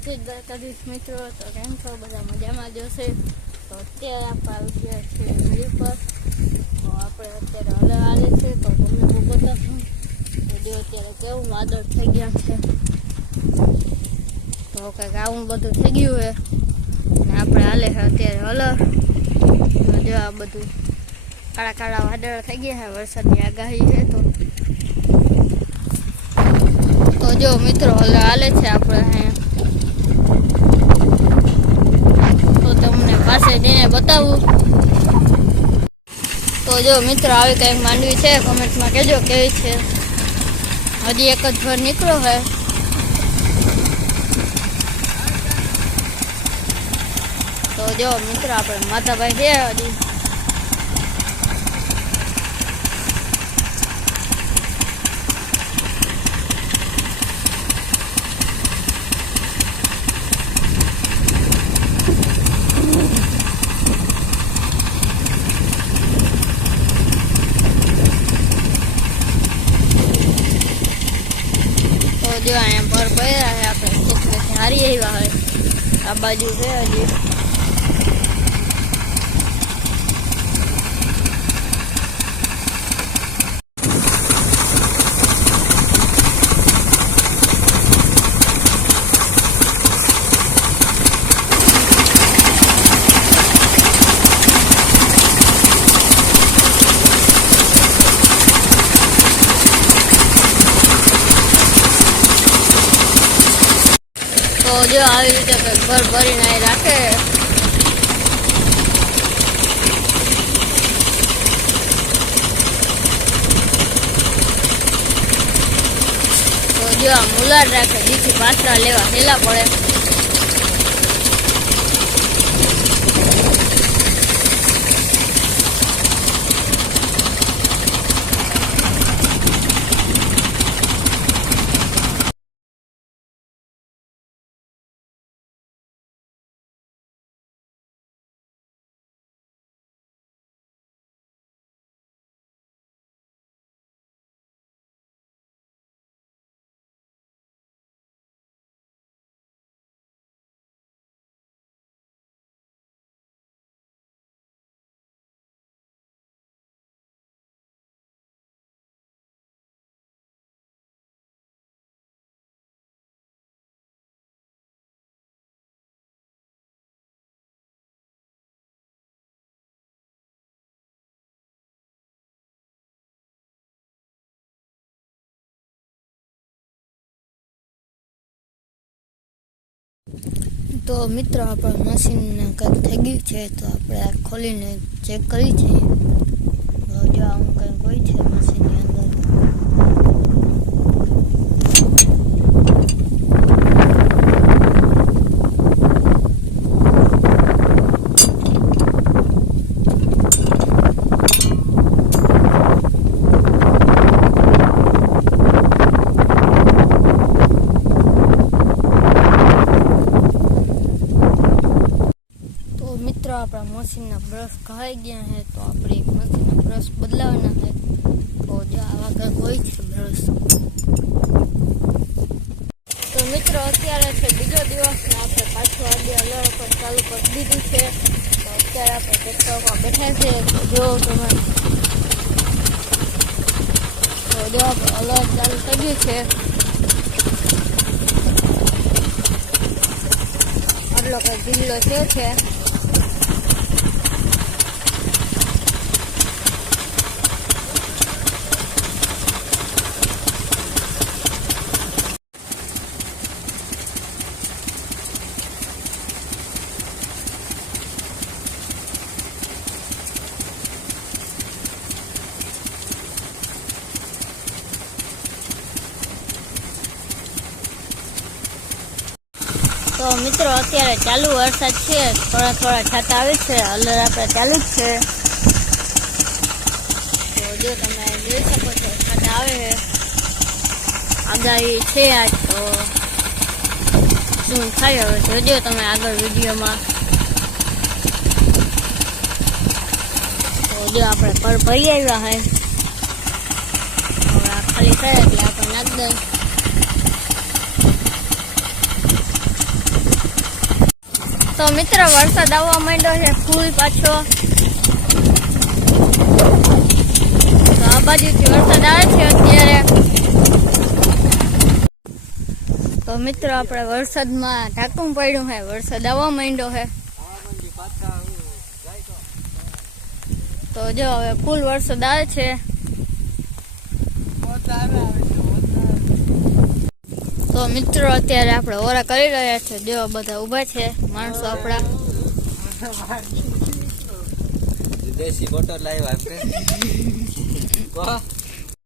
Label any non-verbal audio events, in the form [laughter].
જય દ્વારકાધીશ મિત્રો તો કેમ છો બધા મજામાં જશે તો અત્યારે આપણે આવી ગયા છીએ વીડિયો પર તો આપણે અત્યારે હલે હાલે છે તો તમને બહુ બતાવશું વીડિયો અત્યારે કેવું વાદળ થઈ ગયા છે તો કંઈક આવું બધું થઈ ગયું છે ને આપણે હાલે છે અત્યારે હલર તો જો આ બધું કાળા કાળા વાદળ થઈ ગયા છે વરસાદની આગાહી છે તો તો જો મિત્રો હલે હાલે છે આપણે અહીંયા બતાવું. તો જો મિત્રો, આવી કંઈક માંડવી છે, કમેન્ટમાં કહેજો કેવી છે. હજી એક જ ઘર નીકળ્યો છે તો જો મિત્રો, આપણે માતાભાઈ છે હજી તો જો અહીંયા પર પડ્યા છે આપણે ખેતરેથી હારી આવ્યા હોય આ બાજુ છે તો જો આવી રીતે કંઈક ઘર ભરીને અહીં રાખે. તો જો આ મુલાર રાખે દીથી પાછળ લેવા હેલા પડે. તો મિત્રો, આપણા મશીન કંઈક થઈ ગયું છે, તો આપણે આ ખોલીને ચેક કરી છે. જો આવું કંઈક હોય છે મશીનની અંદર તો મિત્રો, આપણા મશીનના બ્રશ ઘાઈ ગયા છે, તો આપણે એક મશીનના બ્રશ બદલાવાના છે. તો જો આવા કંઈક હોય છે બ્રશ તો મિત્રો, અત્યારે છે બીજો દિવસ ને આપણે પાછું આજે અલગ પર ચાલુ કરી દીધું છે. તો અત્યારે આપણે ટેક્ટરમાં બેઠા છે. તો જો તમે તો જો આપણે અલગ ચાલુ ગયું છે. આટલો કંઈક જિલ્લો થયો છે તો મિત્રો, અત્યારે ચાલુ વરસાદ છે. થોડા થોડા છાતા આવે છે. અલર આપણે ચાલુ જ છે. તો જો તમે જોઈ શકો છો છાતા આવે છે. આગાહી છે આજ તો. શું થાય હવે? જોજો તમે આગળ વિડીયોમાં. તો જો આપણે પર ભરી આવ્યા હે. હવે આ ખાલી થાય એટલે આપણે નાખ દઈએ. તો મિત્ર, વરસાદ આવવા માંડ્યો છે, ફૂલ પાછો. તો આ બાજુથી વરસાદ આવે છે અત્યારે. તો મિત્રો, આપણે વરસાદમાં ઢાંકું પડ્યું છે, વરસાદ આવવા માંડ્યો છે. તો જો, હવે ફૂલ વરસાદ આવે છે. તો મિત્રો અત્યારે આપણે ઓરા કરી રહ્યા છે. દેવા બધા ઊભા છે. માણસો આપણા. દેશી બોટલ લાવ્યા આપણે. [laughs]